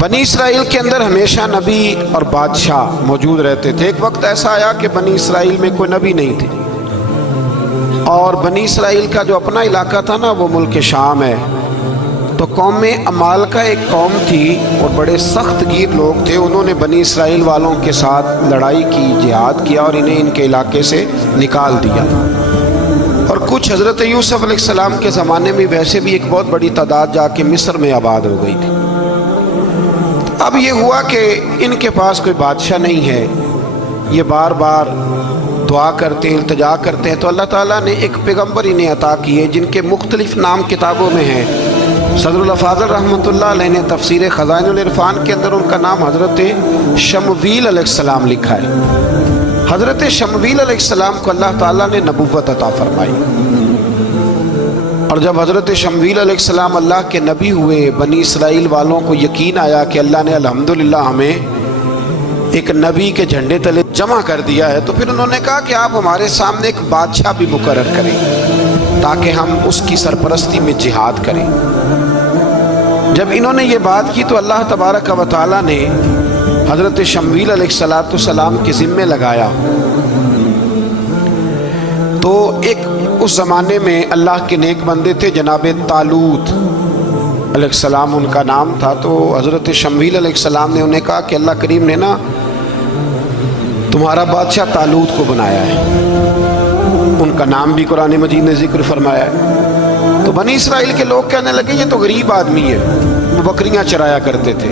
بنی اسرائیل کے اندر ہمیشہ نبی اور بادشاہ موجود رہتے تھے۔ ایک وقت ایسا آیا کہ بنی اسرائیل میں کوئی نبی نہیں تھے، اور بنی اسرائیل کا جو اپنا علاقہ تھا نا وہ ملک شام ہے، تو قوم عمالقہ ایک قوم تھی اور بڑے سخت گیر لوگ تھے۔ انہوں نے بنی اسرائیل والوں کے ساتھ لڑائی کی، جہاد کیا اور انہیں ان کے علاقے سے نکال دیا۔ اور کچھ حضرت یوسف علیہ السلام کے زمانے میں ویسے بھی ایک بہت بڑی تعداد جا کے مصر میں آباد ہو گئی تھی۔ اب یہ ہوا کہ ان کے پاس کوئی بادشاہ نہیں ہے، یہ بار بار دعا کرتے ہیں، التجا کرتے ہیں، تو اللہ تعالیٰ نے ایک پیغمبر انہیں عطا کیے جن کے مختلف نام کتابوں میں ہیں۔ صدر الافاضل رحمۃ اللہ علیہ نے تفسیر خزائن العرفان کے اندر ان کا نام حضرت شمویل علیہ السلام لکھا ہے۔ حضرت شمویل علیہ السلام کو اللہ تعالیٰ نے نبوت عطا فرمائی، اور جب حضرت شمویل علیہ السلام اللہ کے نبی ہوئے، بنی اسرائیل والوں کو یقین آیا کہ اللہ نے الحمدللہ ہمیں ایک نبی کے جھنڈے تلے جمع کر دیا ہے، تو پھر انہوں نے کہا کہ آپ ہمارے سامنے ایک بادشاہ بھی مقرر کریں تاکہ ہم اس کی سرپرستی میں جہاد کریں۔ جب انہوں نے یہ بات کی تو اللہ تبارک و تعالیٰ نے حضرت شمویل علیہ السلام کے ذمے لگایا۔ تو ایک اس زمانے میں اللہ کے نیک بندے تھے جناب طالوت علیہ السلام ان کا نام تھا، تو حضرت شمویل علیہ السلام نے انہیں کہا کہ اللہ کریم نے نا تمہارا بادشاہ طالوت کو بنایا ہے، ان کا نام بھی قرآن مجید نے ذکر فرمایا ہے۔ تو بنی اسرائیل کے لوگ کہنے لگے یہ تو غریب آدمی ہے، وہ بکریاں چرایا کرتے تھے،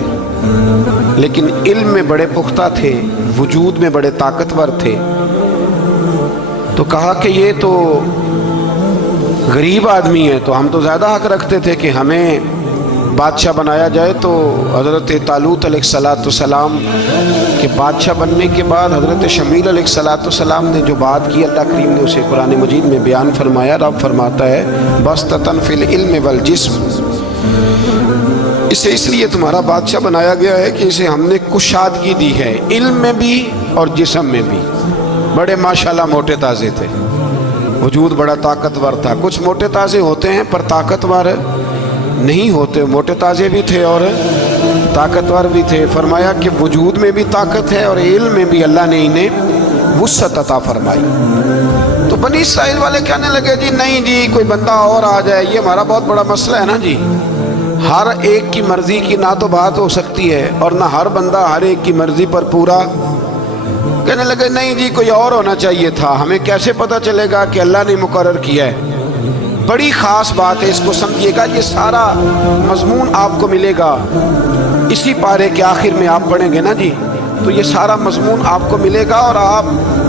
لیکن علم میں بڑے پختہ تھے، وجود میں بڑے طاقتور تھے۔ تو کہا کہ یہ تو غریب آدمی ہے، تو ہم تو زیادہ حق رکھتے تھے کہ ہمیں بادشاہ بنایا جائے۔ تو حضرت طالوت علیہ السلام کے بادشاہ بننے کے بعد حضرت شمویل علیہ السلام نے جو بات کی، اللہ کریم نے اسے قرآن مجید میں بیان فرمایا۔ رب فرماتا ہے بسطۃ فی العلم والجسم، اسے اس لیے تمہارا بادشاہ بنایا گیا ہے کہ اسے ہم نے کشادگی دی ہے، علم میں بھی اور جسم میں بھی۔ بڑے ماشاءاللہ موٹے تازے تھے، وجود بڑا طاقتور تھا۔ کچھ موٹے تازے ہوتے ہیں پر طاقتور نہیں ہوتے، موٹے تازے بھی تھے اور طاقتور بھی تھے۔ فرمایا کہ وجود میں بھی طاقت ہے اور علم میں بھی اللہ نے انہیں وسعت عطا فرمائی۔ تو بنی اسرائیل والے کہنے لگے جی نہیں جی کوئی بندہ اور آ جائے، یہ ہمارا بہت بڑا مسئلہ ہے نا جی، ہر ایک کی مرضی کی نہ تو بات ہو سکتی ہے اور نہ ہر بندہ ہر ایک کی مرضی پر پورا۔ کہنے لگے نہیں جی کوئی اور ہونا چاہیے تھا، ہمیں کیسے پتہ چلے گا کہ اللہ نے مقرر کیا ہے۔ بڑی خاص بات ہے، اس کو سمجھیے گا، یہ سارا مضمون آپ کو ملے گا اسی پارے کے آخر میں، آپ پڑھیں گے نا جی تو یہ سارا مضمون آپ کو ملے گا، اور آپ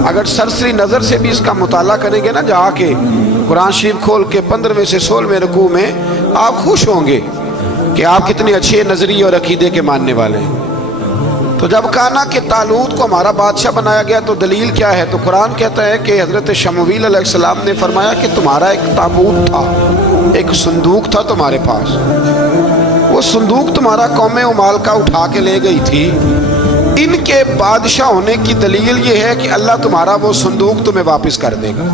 اگر سرسری نظر سے بھی اس کا مطالعہ کریں گے نا، جا کے قرآن شریف کھول کے 15ویں سے 16ویں رکوع میں آپ خوش ہوں گے کہ آپ کتنے اچھے نظریے اور عقیدے کے ماننے والے ہیں۔ تو جب کہا نا کہ طالوت کو ہمارا بادشاہ بنایا گیا تو دلیل کیا ہے، تو قرآن کہتا ہے کہ حضرت شمویل علیہ السلام نے فرمایا کہ تمہارا ایک تابوت تھا، ایک صندوق تھا تمہارے پاس، وہ صندوق تمہارا قوم عمالقہ اٹھا کے لے گئی تھی۔ ان کے بادشاہ ہونے کی دلیل یہ ہے کہ اللہ تمہارا وہ صندوق تمہیں واپس کر دے گا،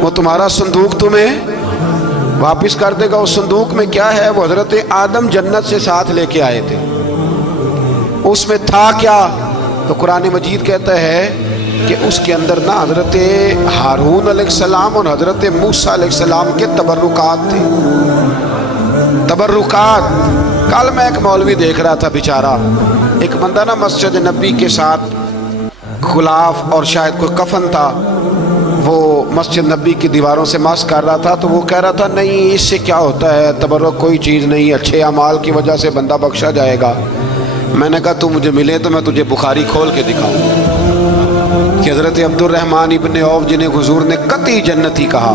وہ تمہارا صندوق تمہیں واپس کر دے گا۔ اس صندوق میں کیا ہے، وہ حضرت آدم جنت سے ساتھ لے کے آئے تھے، اس میں تھا کیا، تو قرآن مجید کہتا ہے کہ اس کے اندر نا حضرت ہارون علیہ السلام اور حضرت موسیٰ علیہ السلام کے تبرکات تھے۔ تبرکات، کل میں ایک مولوی دیکھ رہا تھا بیچارہ، ایک بندہ نا مسجد نبی کے ساتھ غلاف اور شاید کوئی کفن تھا، وہ مسجد نبی کی دیواروں سے مس کر رہا تھا، تو وہ کہہ رہا تھا نہیں اس سے کیا ہوتا ہے، تبرک کوئی چیز نہیں، اچھے اعمال کی وجہ سے بندہ بخشا جائے گا۔ میں نے کہا تو مجھے ملے تو میں تجھے بخاری کھول کے دکھاؤں کہ حضرت عبد الرحمن ابن عوف جنہیں حضور نے قطعی جنتی کہا،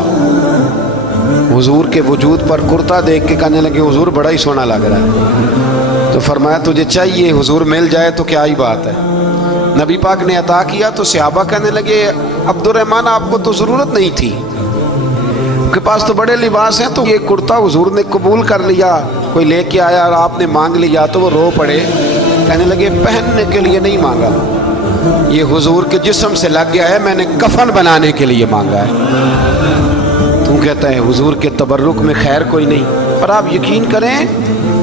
حضور کے وجود پر کرتا دیکھ کے کہنے لگے حضور بڑا ہی سونا لگ رہا ہے، تو فرمایا تجھے چاہیے حضور مل جائے تو کیا ہی بات ہے۔ نبی پاک نے عطا کیا تو صحابہ کہنے لگے عبد الرحمن آپ کو تو ضرورت نہیں تھی، آپ کے پاس تو بڑے لباس ہیں، تو یہ کرتا حضور نے قبول کر لیا، کوئی لے کے آیا اور آپ نے مانگ لیا، تو وہ رو پڑے، کہنے لگے پہننے کے لیے نہیں مانگا، یہ حضور کے جسم سے لگ گیا ہے، میں نے کفن بنانے کے لیے مانگا ہے۔ تو کہتا ہے حضور کے تبرک میں خیر کوئی نہیں، پر آپ یقین کریں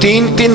3-3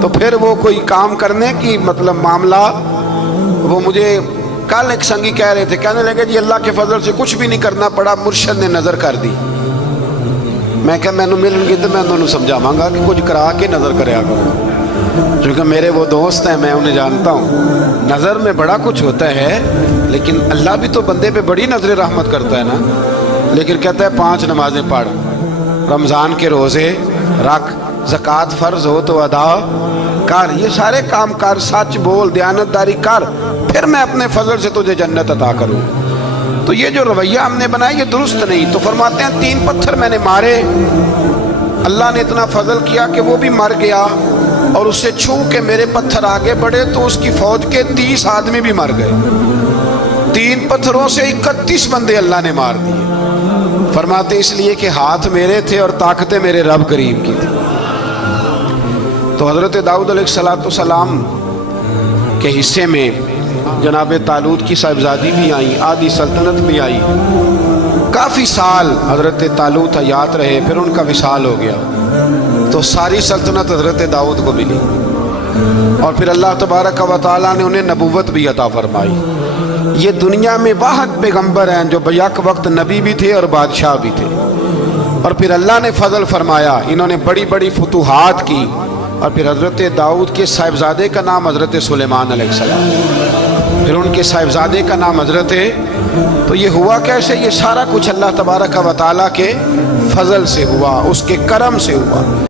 تو پھر وہ کوئی کام کرنے کی مطلب معاملہ. وہ مجھے کل ایک سنگی کہہ رہے تھے, کہنے لگے جی اللہ کے فضل سے کچھ بھی نہیں کرنا پڑا, مرشد نے نظر کر دی. میں کہا میں ملن گی تو میں انہوں سمجھاواں گا کہ کچھ کرا کے نظر کریا کرو, کیونکہ میرے وہ دوست ہیں, میں انہیں جانتا ہوں. نظر میں بڑا کچھ ہوتا ہے, لیکن اللہ بھی تو بندے پہ بڑی نظر رحمت کرتا ہے نا. لیکن کہتا ہے 5 نمازیں پڑھ, رمضان کے روزے رکھ, زکوٰۃ فرض ہو تو ادا کر, یہ سارے کام کر, سچ بول, دیانتداری کر, پھر میں اپنے فضل سے تجھے جنت عطا کروں. تو یہ جو رویہ ہم نے بنایا یہ درست نہیں. تو فرماتے ہیں 3 پتھر میں نے مارے, اللہ نے اتنا فضل کیا کہ وہ بھی مر گیا, اور اس سے چھو کے میرے پتھر آگے بڑھے تو اس کی فوج کے 30 آدمی بھی مر گئے. 3 پتھروں سے 31 بندے اللہ نے مار دیے. فرماتے اس لیے کہ ہاتھ میرے تھے اور طاقتیں میرے رب کریم کی تھی. تو حضرت داؤد علیہ السلام کے حصے میں جناب طالوت کی صاحبزادی بھی آئیں, آدھی سلطنت بھی آئی. کافی سال حضرت طالوت حیات رہے, پھر ان کا وصال ہو گیا, تو ساری سلطنت حضرت داؤد کو ملی, اور پھر اللہ تبارک و تعالیٰ نے انہیں نبوت بھی عطا فرمائی. یہ دنیا میں واحد پیغمبر ہیں جو بیک وقت نبی بھی تھے اور بادشاہ بھی تھے. اور پھر اللہ نے فضل فرمایا, انہوں نے بڑی بڑی فتوحات کی. اور پھر حضرت داؤد کے صاحبزادے کا نام حضرت سلیمان علیہ السلام, پھر ان کے صاحبزادے کا نام حضرت. تو یہ ہوا کیسے؟ یہ سارا کچھ اللہ تبارک و تعالیٰ کے فضل سے ہوا, اس کے کرم سے ہوا.